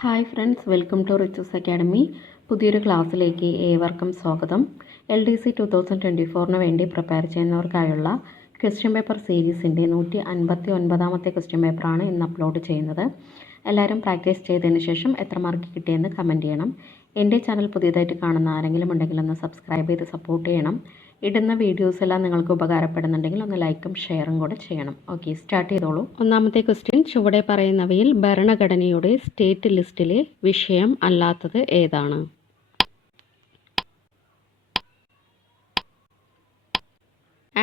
Hi friends, welcome to riches academy. പുതിയൊരു ക്ലാസ്സിലേക്ക് ഏവർക്കും സ്വാഗതം. LDC 2024 വേണ്ടി പ്രിപ്പയർ ചെയ്യുന്നവർക്കായുള്ള ക്വസ്റ്റ്യൻ പേപ്പർ സീരീസിൻ്റെ 159ാമത്തെ ക്വസ്റ്റ്യൻ പേപ്പറാണ് ഇന്ന് അപ്ലോഡ് ചെയ്യുന്നത്. എല്ലാവരും പ്രാക്ടീസ് ചെയ്തതിന് ശേഷം എത്ര മാർക്ക് കിട്ടിയെന്ന് കമൻറ്റ് ചെയ്യണം. എൻ്റെ ചാനൽ പുതിയതായിട്ട് കാണുന്ന ആരെങ്കിലും ഉണ്ടെങ്കിൽ ഒന്ന് സബ്സ്ക്രൈബ് ചെയ്ത് സപ്പോർട്ട് ചെയ്യണം. ഇടുന്ന വീഡിയോസ് എല്ലാം നിങ്ങൾക്ക് ഉപകാരപ്പെടുന്നുണ്ടെങ്കിൽ ഒന്ന് ലൈക്കും ഷെയറും കൂടെ ചെയ്യണം. ഓക്കെ, സ്റ്റാർട്ട് ചെയ്തോളൂ. ഒന്നാമത്തെ ക്വസ്റ്റ്യൻ, ചുവടെ പറയുന്നവയിൽ ഭരണഘടനയുടെ സ്റ്റേറ്റ് ലിസ്റ്റിലെ വിഷയം അല്ലാത്തത് ഏതാണ്?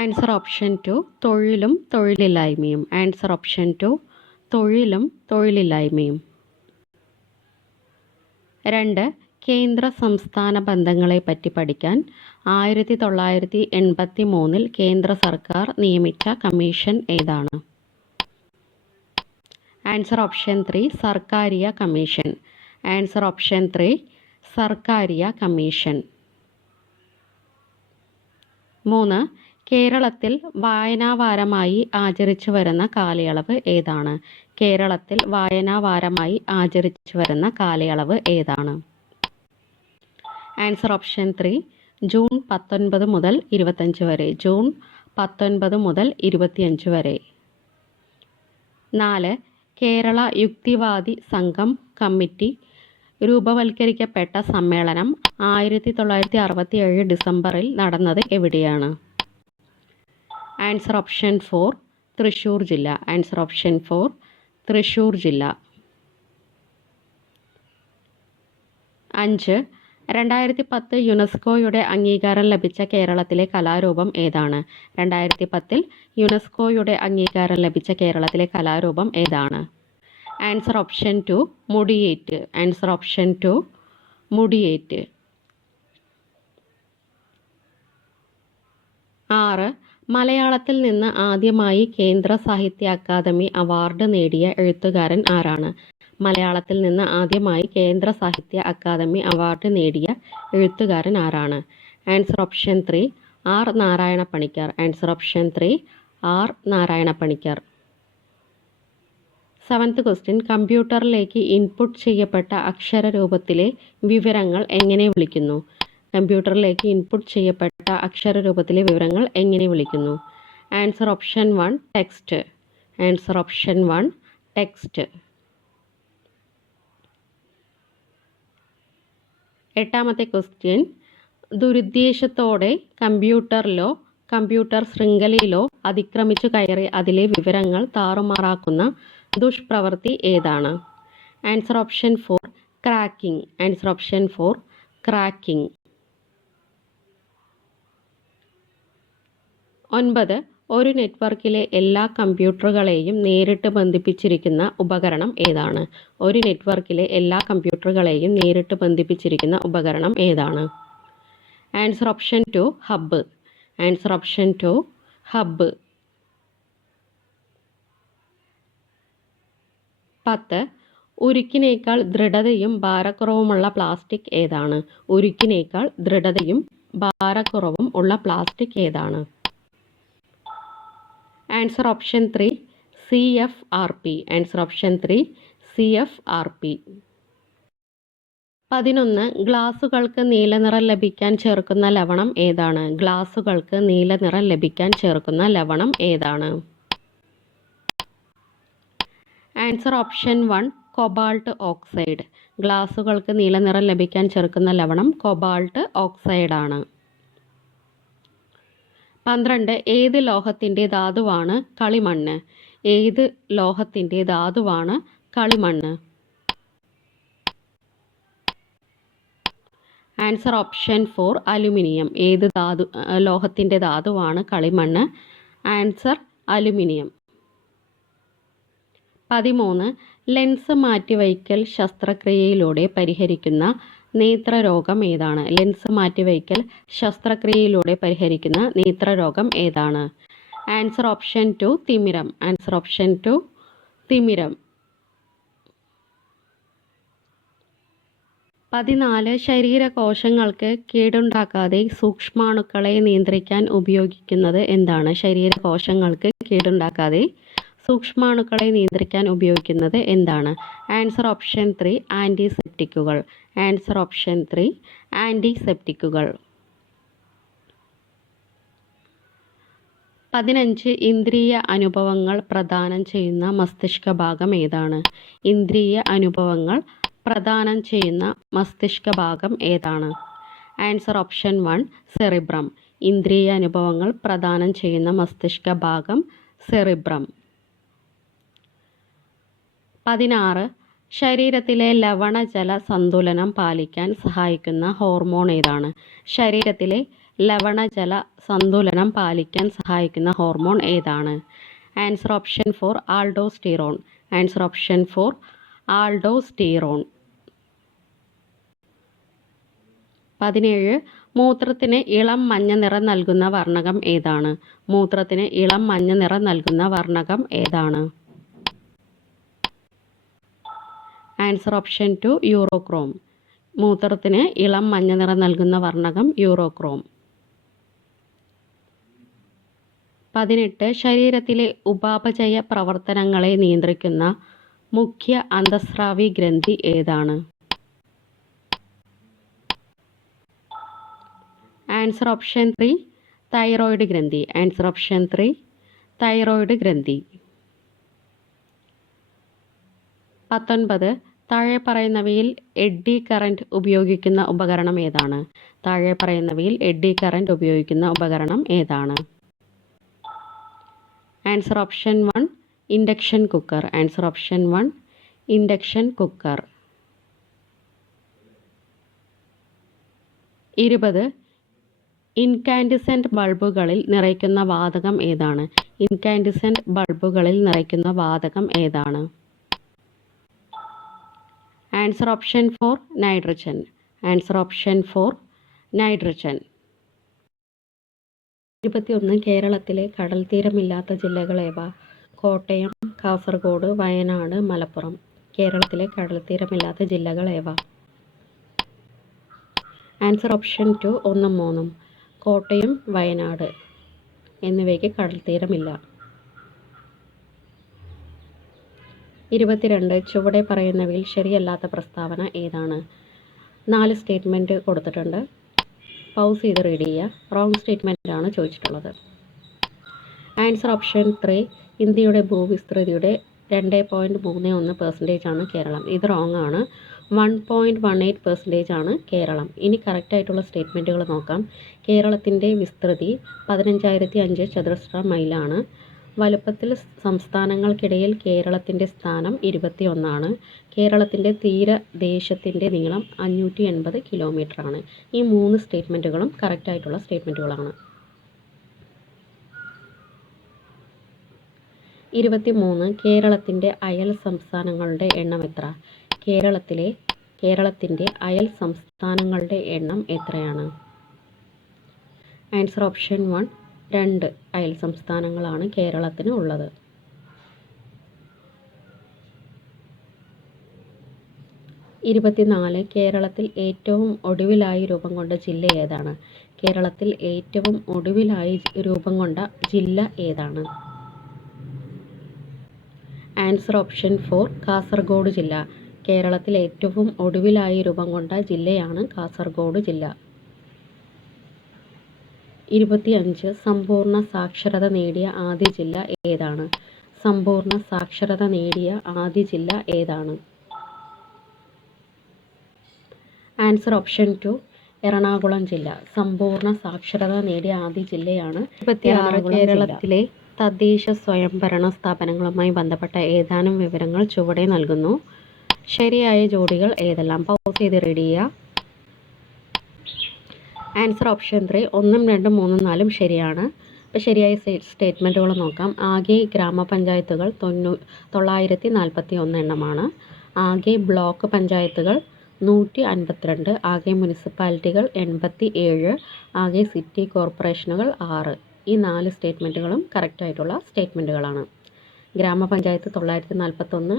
ആൻസർ ഓപ്ഷൻ 2 തൊഴിലും തൊഴിലില്ലായ്മയും. ആൻസർ ഓപ്ഷൻ 2 തൊഴിലും തൊഴിലില്ലായ്മയും. 2. കേന്ദ്ര സംസ്ഥാന ബന്ധങ്ങളെ പറ്റി പഠിക്കാൻ 1983 കേന്ദ്ര സർക്കാർ നിയമിച്ച കമ്മീഷൻ ഏതാണ്? Answer option 3 Sarkaria commission. Answer option 3 Sarkaria commission. 3. കേരളത്തിൽ വായനാവാരമായി ആചരിച്ചു വരുന്ന കാലയളവ് ഏതാണ്? കേരളത്തിൽ വായനാവാരമായി ആചരിച്ചു വരുന്ന കാലയളവ് ഏതാണ്? ആൻസർ ഓപ്ഷൻ 3 ജൂൺ 19 മുതൽ 25 വരെ. ജൂൺ 19 മുതൽ 25 വരെ. 4. കേരള യുക്തിവാദി സംഘം കമ്മിറ്റി രൂപവൽക്കരിക്കപ്പെട്ട സമ്മേളനം 1967 ഡിസംബറിൽ നടന്നത് എവിടെയാണ്? ആൻസർ ഓപ്ഷൻ 4 തൃശ്ശൂർ ജില്ല. ആൻസർ ഓപ്ഷൻ 4 തൃശ്ശൂർ ജില്ല. 5. 2010 യുനെസ്കോയുടെ അംഗീകാരം ലഭിച്ച കേരളത്തിലെ കലാരൂപം ഏതാണ്? 2010 യുനെസ്കോയുടെ അംഗീകാരം ലഭിച്ച കേരളത്തിലെ കലാരൂപം ഏതാണ്? Answer option 2 Mudiyettu. Answer option 2 Mudiyettu. 6. മലയാളത്തിൽ നിന്ന് ആദ്യമായി കേന്ദ്ര സാഹിത്യ അക്കാദമി അവാർഡ് നേടിയ എഴുത്തുകാരൻ ആരാണ്? മലയാളത്തിൽ നിന്ന് ആദ്യമായി കേന്ദ്ര സാഹിത്യ അക്കാദമി അവാർഡ് നേടിയ എഴുത്തുകാരൻ ആരാണ്? Answer option 3 R Narayana Panicker. Answer option 3 R Narayana Panicker. 7th question, കമ്പ്യൂട്ടറിലേക്ക് ഇൻപുട്ട് ചെയ്യപ്പെട്ട അക്ഷരരൂപത്തിലെ വിവരങ്ങൾ എങ്ങനെ വിളിക്കുന്നു? കമ്പ്യൂട്ടറിലേക്ക് ഇൻപുട്ട് ചെയ്യപ്പെട്ട അക്ഷരരൂപത്തിലെ വിവരങ്ങൾ എങ്ങനെ വിളിക്കുന്നു? Answer option 1 text. Answer option 1 text. 8ാമത്തെ ക്വസ്റ്റ്യൻ, ദുരുദ്ദേശത്തോടെ കമ്പ്യൂട്ടറിലോ കമ്പ്യൂട്ടർ ശൃംഖലയിലോ അതിക്രമിച്ചു കയറി അതിലെ വിവരങ്ങൾ താറുമാറാക്കുന്ന ദുഷ്പ്രവൃത്തി ഏതാണ്? Answer option 4 cracking. Answer option 4 cracking. 9. ഒരു നെറ്റ്വർക്കിലെ എല്ലാ കമ്പ്യൂട്ടറുകളെയും നേരിട്ട് ബന്ധിപ്പിച്ചിരിക്കുന്ന ഉപകരണം ഏതാണ്? ഒരു നെറ്റ്വർക്കിലെ എല്ലാ കമ്പ്യൂട്ടറുകളെയും നേരിട്ട് ബന്ധിപ്പിച്ചിരിക്കുന്ന ഉപകരണം ഏതാണ്? Answer option 2 hub. Answer option 2 hub. 10. ഉരുക്കിനേക്കാൾ ദൃഢതയും ഭാരക്കുറവുമുള്ള പ്ലാസ്റ്റിക് ഏതാണ്? ഉരുക്കിനേക്കാൾ ദൃഢതയും ഭാരക്കുറവും ഉള്ള പ്ലാസ്റ്റിക് ഏതാണ്? Answer option 3 CFRP. Answer option 3 CFRP. 11. ഗ്ലാസുകൾക്ക് നീലനിറം ലഭിക്കാൻ ചേർക്കുന്ന ലവണം ഏതാണ്? ഗ്ലാസുകൾക്ക് നീലനിറം ലഭിക്കാൻ ചേർക്കുന്ന ലവണം ഏതാണ്? Answer option 1 cobalt oxide. ഗ്ലാസുകൾക്ക് നീലനിറം ലഭിക്കാൻ ചേർക്കുന്ന ലവണം കൊബാൾട്ട് ഓക്സൈഡ് ആണ്. 12. ഏത് ലോഹത്തിൻ്റെ ധാതുവാണ് കളിമണ്ണ്? ഏത് ലോഹത്തിൻ്റെ ധാതുവാണ് കളിമണ്ണ്? Answer option 4 aluminium. ഏത് ലോഹത്തിൻ്റെ ധാതുവാണ് കളിമണ്ണ്? Answer aluminium. 13. ലെൻസ് മാറ്റിവയ്ക്കൽ ശസ്ത്രക്രിയയിലൂടെ പരിഹരിക്കുന്ന നേത്രരോഗം ഏതാണ്? ലെൻസ് മാറ്റിവയ്ക്കൽ ശസ്ത്രക്രിയയിലൂടെ പരിഹരിക്കുന്ന നേത്രരോഗം ഏതാണ്? ആൻസർ ഓപ്ഷൻ 2 തിമിരം. ആൻസർ ഓപ്ഷൻ 2 തിമിരം. 14. ശരീരകോശങ്ങൾക്ക് കേടുണ്ടാക്കാതെ സൂക്ഷ്മാണുക്കളെ നിയന്ത്രിക്കാൻ ഉപയോഗിക്കുന്നത് എന്താണ്? ശരീരകോശങ്ങൾക്ക് കേടുണ്ടാക്കാതെ സൂക്ഷ്മാണുക്കളെ നിയന്ത്രിക്കാൻ ഉപയോഗിക്കുന്നത് എന്താണ്? ആൻസർ ഓപ്ഷൻ 3 ആൻറ്റിസെപ്റ്റിക്കുകൾ. ആൻസർ ഓപ്ഷൻ 3 ആൻറ്റിസെപ്റ്റിക്കുകൾ. 15 ഇന്ദ്രിയ അനുഭവങ്ങൾ പ്രദാനം ചെയ്യുന്ന മസ്തിഷ്ക ഭാഗം ഏതാണ്? ഇന്ദ്രിയ അനുഭവങ്ങൾ പ്രദാനം ചെയ്യുന്ന മസ്തിഷ്ക ഭാഗം ഏതാണ്? Answer option 1 cerebrum. ഇന്ദ്രിയ അനുഭവങ്ങൾ പ്രദാനം ചെയ്യുന്ന മസ്തിഷ്ക ഭാഗം സെറിബ്രം. 16 ശരീരത്തിലെ ലവണജല സന്തുലനം പാലിക്കാൻ സഹായിക്കുന്ന ഹോർമോൺ ഏതാണ്? ശരീരത്തിലെ ലവണജല സന്തുലനം പാലിക്കാൻ സഹായിക്കുന്ന ഹോർമോൺ ഏതാണ്? Answer option 4 aldosterone. Answer option 4 aldosterone. 17 മൂത്രത്തിന് ഇളം മഞ്ഞ നിറം നൽകുന്ന വർണ്ണകം ഏതാണ്? മൂത്രത്തിന് ഇളം മഞ്ഞ നിറം നൽകുന്ന വർണ്ണകം ഏതാണ്? Answer option 2 urochrome. മൂത്രത്തിന് ഇളം മഞ്ഞ നിറം നൽകുന്ന വർണ്ണകം യൂറോക്രോം. 18 ശരീരത്തിലെ ഉപാപചയ പ്രവർത്തനങ്ങളെ നിയന്ത്രിക്കുന്ന മുഖ്യ അന്തഃസ്രാവി ഗ്രന്ഥി ഏതാണ്? ആൻസർ ഓപ്ഷൻ 3 തൈറോയിഡ് ഗ്രന്ഥി. ആൻസർ ഓപ്ഷൻ 3 തൈറോയിഡ് ഗ്രന്ഥി. 19 താഴെ പറയുന്നവയിൽ എഡ്ഡി കറന്റ് ഉപയോഗിക്കുന്ന ഉപകരണം ഏതാണ്? താഴെ പറയുന്നവയിൽ എഡ്ഡി കറന്റ് ഉപയോഗിക്കുന്ന ഉപകരണം ഏതാണ്? Answer option 1 induction cooker. Answer option 1 induction cooker. 20 ഇൻകാൻഡിസെന്റ് ബൾബുകളിൽ നിറയ്ക്കുന്ന വാതകം ഏതാണ്? ഇൻകാൻഡിസെന്റ് ബൾബുകളിൽ നിറയ്ക്കുന്ന വാതകം ഏതാണ്? Answer option 4 nitrogen. Answer option 4 nitrogen. 21 കേരളത്തിലെ കടൽ തീരമില്ലാത്ത ജില്ലകൾ ഏവ? കോട്ടയം, കാസർഗോഡ്, വയനാട്, മലപ്പുറം. കേരളത്തിലെ കടൽ തീരമില്ലാത്ത ജില്ലകൾ ഏവ? Answer option 2 1ഉം 3ഉം. കോട്ടയം, വയനാട് എന്നിവയ്ക്ക് കടൽ തീരമില്ല. 22 ചുവടെ പറയുന്നവയിൽ ശരിയല്ലാത്ത പ്രസ്താവന ഏതാണ്? 4 സ്റ്റേറ്റ്മെൻറ്റ് കൊടുത്തിട്ടുണ്ട്. പൗസ് ചെയ്ത് റീഡ് ചെയ്യുക. റോങ് സ്റ്റേറ്റ്മെൻറ്റാണ് ചോദിച്ചിട്ടുള്ളത്. ആൻസർ ഓപ്ഷൻ 3 ഇന്ത്യയുടെ ഭൂവിസ്തൃതിയുടെ 2.31% ആണ് കേരളം. ഇത് റോങ് ആണ്. 1.18% ആണ് കേരളം. ഇനി കറക്റ്റായിട്ടുള്ള സ്റ്റേറ്റ്മെൻറ്റുകൾ നോക്കാം. കേരളത്തിൻ്റെ വിസ്തൃതി 15,005 ചതുരശ്ര മൈലാണ്. വലുപ്പത്തിൽ സംസ്ഥാനങ്ങൾക്കിടയിൽ കേരളത്തിൻ്റെ സ്ഥാനം 21ആണ്. കേരളത്തിൻ്റെ തീരദേശത്തിൻ്റെ നീളം 580 കിലോമീറ്ററാണ്. ഈ 3 സ്റ്റേറ്റ്മെൻറ്റുകളും കറക്റ്റായിട്ടുള്ള സ്റ്റേറ്റ്മെൻറ്റുകളാണ്. 23 കേരളത്തിൻ്റെ അയൽ സംസ്ഥാനങ്ങളുടെ എണ്ണം എത്ര? കേരളത്തിൻ്റെ അയൽ സംസ്ഥാനങ്ങളുടെ എണ്ണം എത്രയാണ്? ആൻസർ ഓപ്ഷൻ 1 2 അയൽ സംസ്ഥാനങ്ങളാണ് കേരളത്തിന് ഉള്ളത്. 24 കേരളത്തിൽ ഏറ്റവും ഒടുവിലായി രൂപം കൊണ്ട ജില്ല ഏതാണ്? കേരളത്തിൽ ഏറ്റവും ഒടുവിലായി രൂപം കൊണ്ട ജില്ല ഏതാണ്? ആൻസർ ഓപ്ഷൻ 4 കാസർഗോഡ് ജില്ല. കേരളത്തിൽ ഏറ്റവും ഒടുവിലായി രൂപം കൊണ്ട ജില്ലയാണ് കാസർഗോഡ് ജില്ല. 25 സമ്പൂർണ്ണ സാക്ഷരത നേടിയ ആദ്യ ജില്ല ഏതാണ്? സമ്പൂർണ്ണ സാക്ഷരത നേടിയ ആദ്യ ജില്ല ഏതാണ്? ആൻസർ ഓപ്ഷൻ 2 എറണാകുളം ജില്ല. സമ്പൂർണ്ണ സാക്ഷരത നേടിയ ആദ്യ ജില്ലയാണ് 26 കേരളത്തിലെ തദ്ദേശ സ്വയംഭരണ സ്ഥാപനങ്ങളുമായി ബന്ധപ്പെട്ട ഏതാനും വിവരങ്ങൾ ചുവടെ നൽകുന്നു. ശരിയായ ജോഡികൾ ഏതെല്ലാം? പൗസ് ചെയ്ത് റീഡ് ചെയ്യുക. ആൻസർ ഓപ്ഷൻ 3 1ഉം 2ഉം 3ഉം 4ഉം ശരിയാണ്. അപ്പോൾ ശരിയായ സ്റ്റേറ്റ്മെൻറ്റുകൾ നോക്കാം. ആകെ ഗ്രാമപഞ്ചായത്തുകൾ 941 എണ്ണമാണ്. ആകെ ബ്ലോക്ക് പഞ്ചായത്തുകൾ 152. ആകെ മുനിസിപ്പാലിറ്റികൾ 87. ആകെ സിറ്റി കോർപ്പറേഷനുകൾ 6. ഈ 4 സ്റ്റേറ്റ്മെൻറ്റുകളും കറക്റ്റായിട്ടുള്ള സ്റ്റേറ്റ്മെൻറ്റുകളാണ്. ഗ്രാമപഞ്ചായത്ത് 941,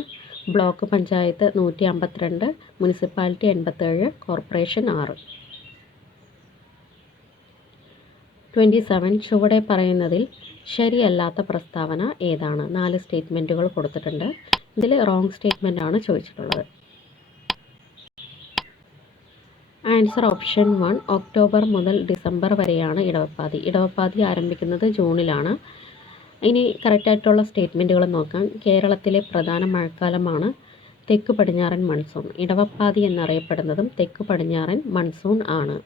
ബ്ലോക്ക് പഞ്ചായത്ത് 152, മുനിസിപ്പാലിറ്റി 87, കോർപ്പറേഷൻ 6. 27 ചുവടെ പറയുന്നതിൽ ശരിയല്ലാത്ത പ്രസ്താവന ഏതാണ്? 4 സ്റ്റേറ്റ്മെൻറ്റുകൾ കൊടുത്തിട്ടുണ്ട്. ഇതിൽ റോങ് സ്റ്റേറ്റ്മെൻ്റ് ആണ് ചോദിച്ചിട്ടുള്ളത്. ആൻസർ ഓപ്ഷൻ 1 ഒക്ടോബർ മുതൽ ഡിസംബർ വരെയാണ് ഇടവപ്പാതി. ഇടവപ്പാതി ആരംഭിക്കുന്നത് ജൂണിലാണ്. ഇനി കറക്റ്റായിട്ടുള്ള സ്റ്റേറ്റ്മെൻറ്റുകൾ നോക്കാം. കേരളത്തിലെ പ്രധാന മഴക്കാലമാണ് തെക്ക് പടിഞ്ഞാറൻ മൺസൂൺ. ഇടവപ്പാതി എന്നറിയപ്പെടുന്നതും തെക്ക് പടിഞ്ഞാറൻ മൺസൂൺ ആണ്.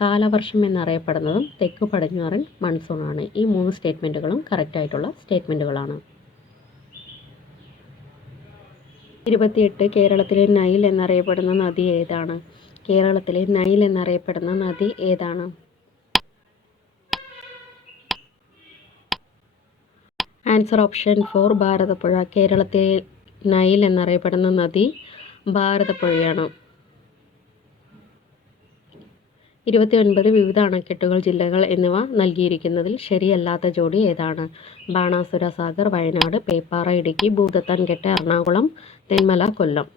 കാലവർഷം എന്നറിയപ്പെടുന്നതും തെക്ക് പടിഞ്ഞാറൻ മൺസൂൺ ആണ്. ഈ 3 സ്റ്റേറ്റ്മെൻറ്റുകളും കറക്റ്റായിട്ടുള്ള സ്റ്റേറ്റ്മെൻറ്റുകളാണ്. 28 കേരളത്തിലെ നൈൽ എന്നറിയപ്പെടുന്ന നദി ഏതാണ്? കേരളത്തിലെ നൈൽ എന്നറിയപ്പെടുന്ന നദി ഏതാണ്? Answer option 4 Bharathapuzha. കേരളത്തിലെ നൈൽ എന്നറിയപ്പെടുന്ന നദി ഭാരതപ്പുഴയാണ്. 29 വിവിധ അണക്കെട്ടുകൾ, ജില്ലകൾ എന്നിവ നൽകിയിരിക്കുന്നതിൽ ശരിയല്ലാത്ത ജോഡി ഏതാണ്? Banasura Sagar Wayanad, Peppara Idukki, Bhoothathankettu Ernakulam, Thenmala Kollam.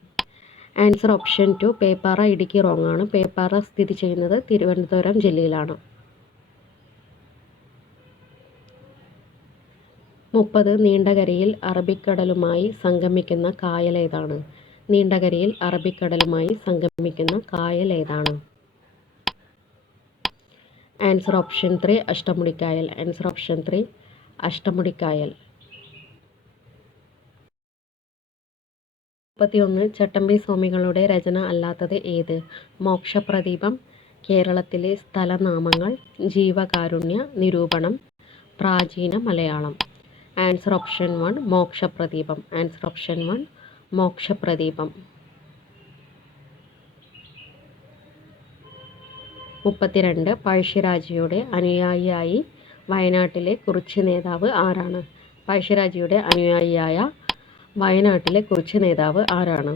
Answer option 2 Peppara Idukki wrong ആണ്. പേപ്പാറ സ്ഥിതി ചെയ്യുന്നത് തിരുവനന്തപുരം ജില്ലയിലാണ്. 30 നീണ്ടകരയിൽ അറബിക്കടലുമായി സംഗമിക്കുന്ന കായൽ ഏതാണ്? നീണ്ടകരയിൽ അറബിക്കടലുമായി സംഗമിക്കുന്ന കായൽ ഏതാണ്? ആൻസർ ഓപ്ഷൻ 3 അഷ്ടമുടിക്കായൽ. ആൻസർ ഓപ്ഷൻ 3 അഷ്ടമുടിക്കായൽ. 31 ചട്ടമ്പി സ്വാമികളുടെ രചന അല്ലാത്തത് ഏത്? മോക്ഷപ്രദീപം, കേരളത്തിലെ സ്ഥലനാമങ്ങൾ, ജീവകാരുണ്യ നിരൂപണം, പ്രാചീന Malayalam. Answer option 1 Mokshapradeepam. Answer option 1 Mokshapradeepam. 32 പഴശ്ശിരാജയുടെ അനുയായിയായി വയനാട്ടിലെ കുറിച്യ നേതാവ് ആരാണ്? പഴശ്ശിരാജയുടെ അനുയായിയായ വയനാട്ടിലെ കുറിച്യ നേതാവ് ആരാണ്?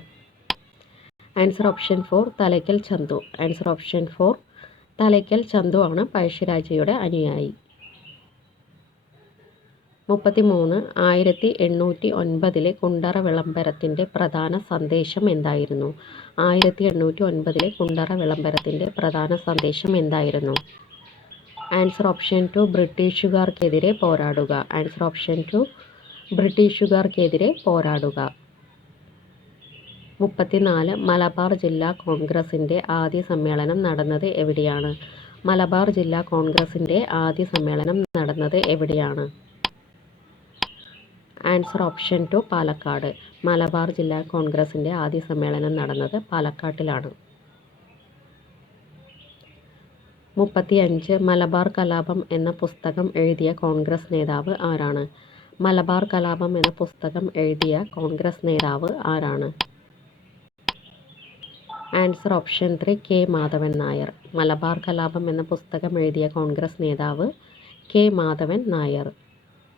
Answer option 4 Thalakkal Chandu. Answer option 4 Thalakkal Chandu ആണ് പഴശ്ശിരാജയുടെ അനുയായി. 33 1809 കുണ്ടറ വിളംബരത്തിൻ്റെ പ്രധാന സന്ദേശം എന്തായിരുന്നു? 1809 കുണ്ടറ വിളംബരത്തിൻ്റെ പ്രധാന സന്ദേശം എന്തായിരുന്നു? ആൻസർ ഓപ്ഷൻ 2 ബ്രിട്ടീഷുകാർക്കെതിരെ പോരാടുക. ആൻസർ ഓപ്ഷൻ 2 ബ്രിട്ടീഷുകാർക്കെതിരെ പോരാടുക. 34 മലബാർ ജില്ലാ കോൺഗ്രസിൻ്റെ ആദ്യ സമ്മേളനം നടന്നത് എവിടെയാണ്? മലബാർ ജില്ലാ കോൺഗ്രസിൻ്റെ ആദ്യ സമ്മേളനം നടന്നത് എവിടെയാണ്? Answer option 2 Palakkad. മലബാർ ജില്ലാ കോൺഗ്രസിൻ്റെ ആദ്യ സമ്മേളനം നടന്നത് പാലക്കാട്ടിലാണ്. 35 മലബാർ കലാപം എന്ന പുസ്തകം എഴുതിയ കോൺഗ്രസ് നേതാവ് ആരാണ്? മലബാർ കലാപം എന്ന പുസ്തകം എഴുതിയ കോൺഗ്രസ് നേതാവ് ആരാണ്? Answer option 3 K Madhavan Nair. Malabar കലാപം എന്ന പുസ്തകം എഴുതിയ കോൺഗ്രസ് നേതാവ് കെ മാധവൻ നായർ.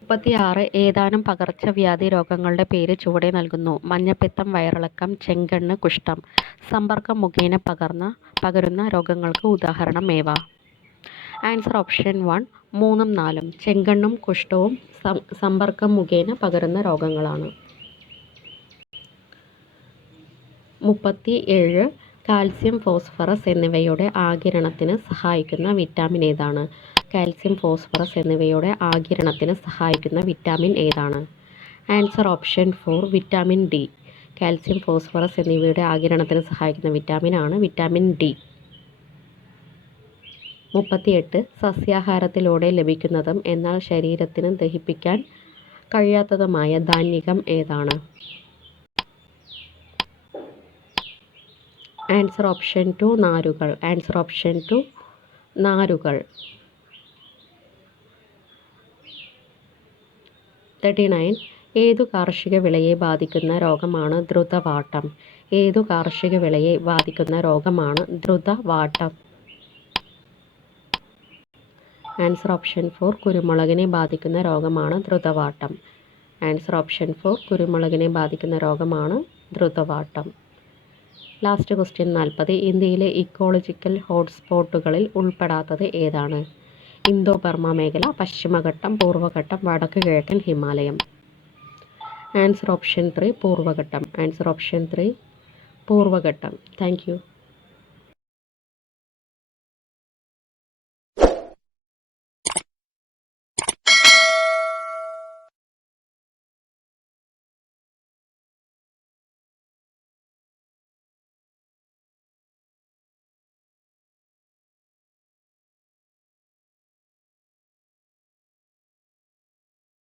36 ഏതാനും പകർച്ചവ്യാധി രോഗങ്ങളുടെ പേര് ചുവടെ നൽകുന്നു. മഞ്ഞപ്പിത്തം, വയറിളക്കം, ചെങ്കണ്ണ്, കുഷ്ഠം. സമ്പർക്കം മുഖേന പകരുന്ന രോഗങ്ങൾക്ക് ഉദാഹരണം ഏവ? Answer option 1 3ഉം 4ഉം. ചെങ്കണ്ണും കുഷ്ഠവും സമ്പർക്കം മുഖേന പകരുന്ന രോഗങ്ങളാണ്. 37 കാൽസ്യം, ഫോസ്ഫറസ് എന്നിവയുടെ ആഗിരണത്തിന് സഹായിക്കുന്ന വിറ്റാമിൻ ഏതാണ്? കാൽസ്യം, ഫോസ്ഫറസ് എന്നിവയുടെ ആഗിരണത്തിന് സഹായിക്കുന്ന വിറ്റാമിൻ ഏതാണ്? Answer option 4 vitamin D. Calcium, phosphorus എന്നിവയുടെ ആഗിരണത്തിന് സഹായിക്കുന്ന വിറ്റാമിനാണ് വിറ്റാമിൻ ഡി. 38 സസ്യാഹാരത്തിലൂടെ ലഭിക്കുന്നതും എന്നാൽ ശരീരത്തിന് ദഹിപ്പിക്കാൻ കഴിയാത്തതുമായ ധാന്യകം ഏതാണ്? ആൻസർ ഓപ്ഷൻ 2 നാരുകൾ. ആൻസർ ഓപ്ഷൻ 2 നാരുകൾ. 39 ഏതു കാർഷിക വിളയെ ബാധിക്കുന്ന രോഗമാണ് ദ്രുതവാട്ടം? ഏതു കാർഷിക വിളയെ ബാധിക്കുന്ന രോഗമാണ് ദ്രുതവാട്ടം? ആൻസർ ഓപ്ഷൻ 4 കുരുമുളകിനെ ബാധിക്കുന്ന രോഗമാണ് ദ്രുതവാട്ടം. ആൻസർ ഓപ്ഷൻ 4 കുരുമുളകിനെ ബാധിക്കുന്ന രോഗമാണ് ദ്രുതവാട്ടം. ലാസ്റ്റ് ക്വസ്റ്റ്യൻ 40 ഇന്ത്യയിലെ ഇക്കോളജിക്കൽ ഹോട്ട്സ്പോട്ടുകളിൽ ഉൾപ്പെടാത്തത് ഏതാണ്? ഇന്തോ ബർമ മേഖല, പശ്ചിമഘട്ടം, പൂർവ്വഘട്ടം, വടക്ക് കിഴക്കൻ ഹിമാലയം. ആൻസർ ഓപ്ഷൻ 3 പൂർവ്വഘട്ടം. ആൻസർ ഓപ്ഷൻ 3 പൂർവ്വഘട്ടം. Thank U.